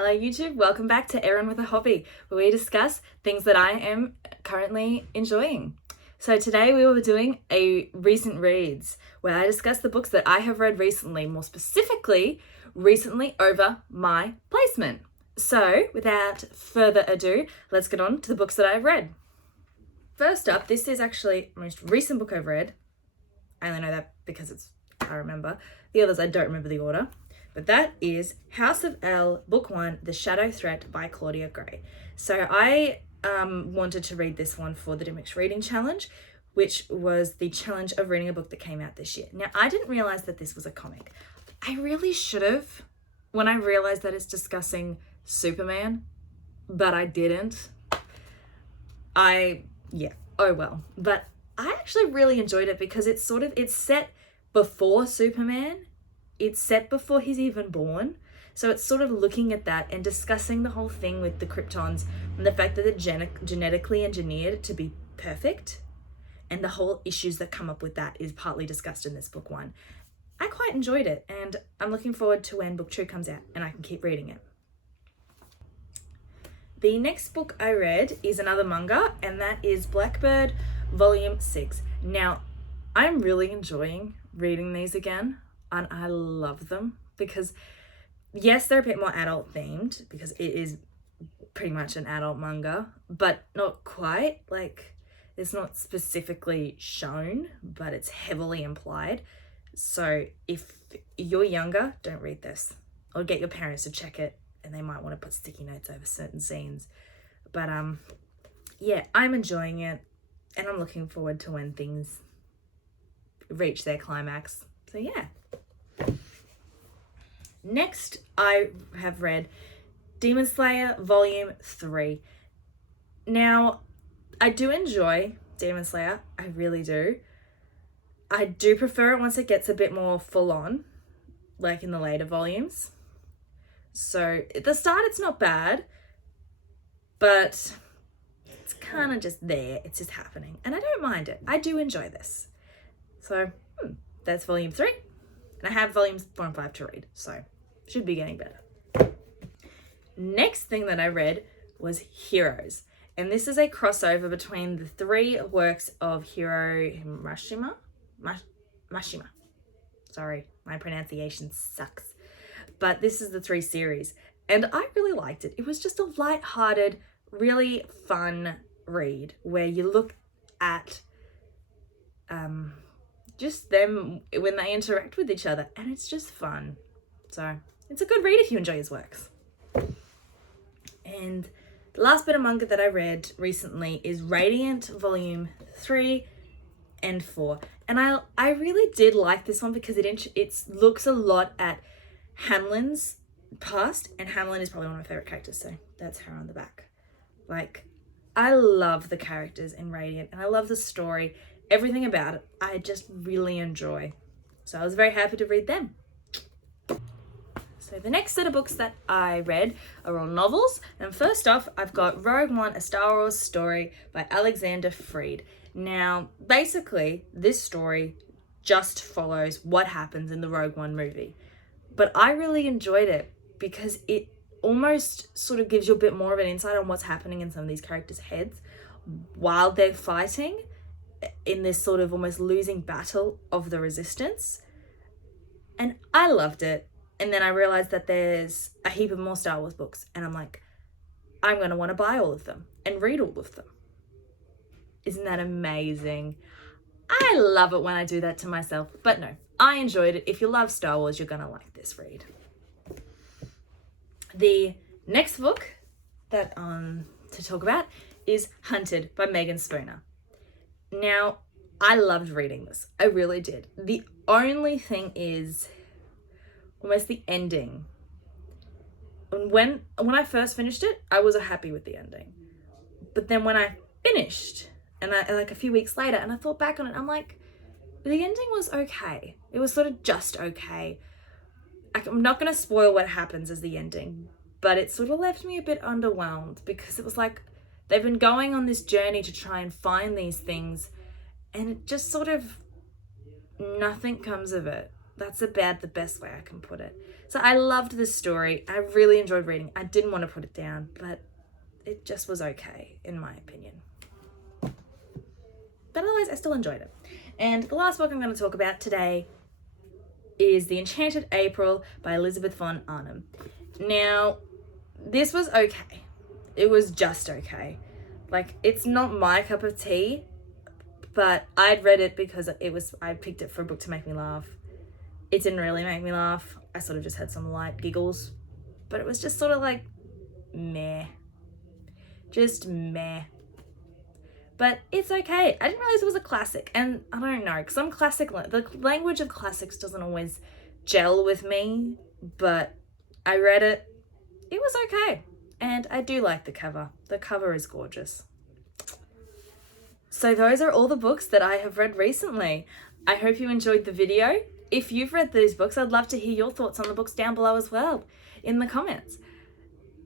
Hello YouTube, welcome back to Erin with a Hobby, where we discuss things that I am currently enjoying. So today we will be doing a recent reads, where I discuss the books that I have read recently, more specifically, recently over my placement. So without further ado, let's get on to the books that I've read. First up, this is actually the most recent book I've read. I only know that because I remember. The others I don't remember the order. But that is House of L, Book 1, The Shadow Threat by Claudia Gray. So I wanted to read this one for the Dimmicks Reading Challenge, which was the challenge of reading a book that came out this year. Now, I didn't realise that this was a comic. I really should have when I realised that it's discussing Superman, but I didn't. Oh well. But I actually really enjoyed it because it's set before Superman. It's set before he's even born. So it's sort of looking at that and discussing the whole thing with the Kryptons and the fact that they're genetically engineered to be perfect. And the whole issues that come up with that is partly discussed in this book 1. I quite enjoyed it, and I'm looking forward to when book 2 comes out and I can keep reading it. The next book I read is another manga, and that is Blackbird Volume 6. Now, I'm really enjoying reading these again. And I love them because, yes, they're a bit more adult themed because it is pretty much an adult manga, but not quite. Like, it's not specifically shown, but it's heavily implied. So if you're younger, don't read this, or get your parents to check it, and they might want to put sticky notes over certain scenes. But yeah, I'm enjoying it, and I'm looking forward to when things reach their climax. So yeah. Next, I have read Demon Slayer Volume 3. Now, I do enjoy Demon Slayer. I really do. I do prefer it once it gets a bit more full on, like in the later volumes. So at the start, it's not bad, but it's kind of just there. It's just happening. And I don't mind it. I do enjoy this. So that's Volume 3. And I have volumes 4 and 5 to read, so should be getting better. Next thing that I read was Heroes. And this is a crossover between the 3 works of Hiro Mashima. Sorry, my pronunciation sucks. But this is the 3 series. And I really liked it. It was just a light-hearted, really fun read where you look at just them when they interact with each other, and it's just fun. So it's a good read if you enjoy his works. And the last bit of manga that I read recently is Radiant Volume 3 and 4. And I really did like this one because it looks a lot at Hamlin's past, and Hamlin is probably one of my favorite characters, so that's her on the back. Like, I love the characters in Radiant, and I love the story. Everything about it, I just really enjoy. So I was very happy to read them. So the next set of books that I read are all novels. And first off, I've got Rogue One, A Star Wars Story by Alexander Freed. Now, basically, this story just follows what happens in the Rogue One movie. But I really enjoyed it because it almost sort of gives you a bit more of an insight on what's happening in some of these characters' heads while they're fighting in this sort of almost losing battle of the Resistance. And I loved it. And then I realized that there's a heap of more Star Wars books, and I'm like, I'm going to want to buy all of them and read all of them. Isn't that amazing? I love it when I do that to myself. But no, I enjoyed it. If you love Star Wars, you're going to like this read. The next book that to talk about is Hunted by Megan Spooner. Now, I loved reading this. I really did. The only thing is almost the ending. And when I first finished it, I was happy with the ending. But then when I finished, and like a few weeks later, and I thought back on it, I'm like, the ending was okay. It was sort of just okay. I'm not going to spoil what happens as the ending, but it sort of left me a bit underwhelmed because it was like they've been going on this journey to try and find these things, and it just sort of, nothing comes of it. That's about the best way I can put it. So I loved this story. I really enjoyed reading. I didn't want to put it down, but it just was okay, in my opinion. But otherwise, I still enjoyed it. And the last book I'm going to talk about today is The Enchanted April by Elizabeth von Arnim. Now, this was okay. It was just okay. Like, it's not my cup of tea, but I'd read it because I picked it for a book to make me laugh. It didn't really make me laugh. I sort of just had some light giggles, but it was just sort of like meh. Just meh. But it's okay. I didn't realize it was a classic, and I don't know, because the language of classics doesn't always gel with me, but I read it. It was okay. And I do like the cover. The cover is gorgeous. So those are all the books that I have read recently. I hope you enjoyed the video. If you've read these books, I'd love to hear your thoughts on the books down below as well in the comments.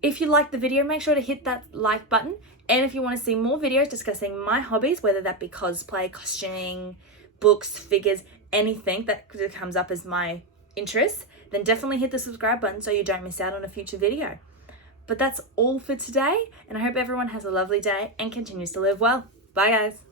If you liked the video, make sure to hit that like button. And if you want to see more videos discussing my hobbies, whether that be cosplay, costuming, books, figures, anything that comes up as my interests, then definitely hit the subscribe button so you don't miss out on a future video. But that's all for today, and I hope everyone has a lovely day and continues to live well. Bye guys.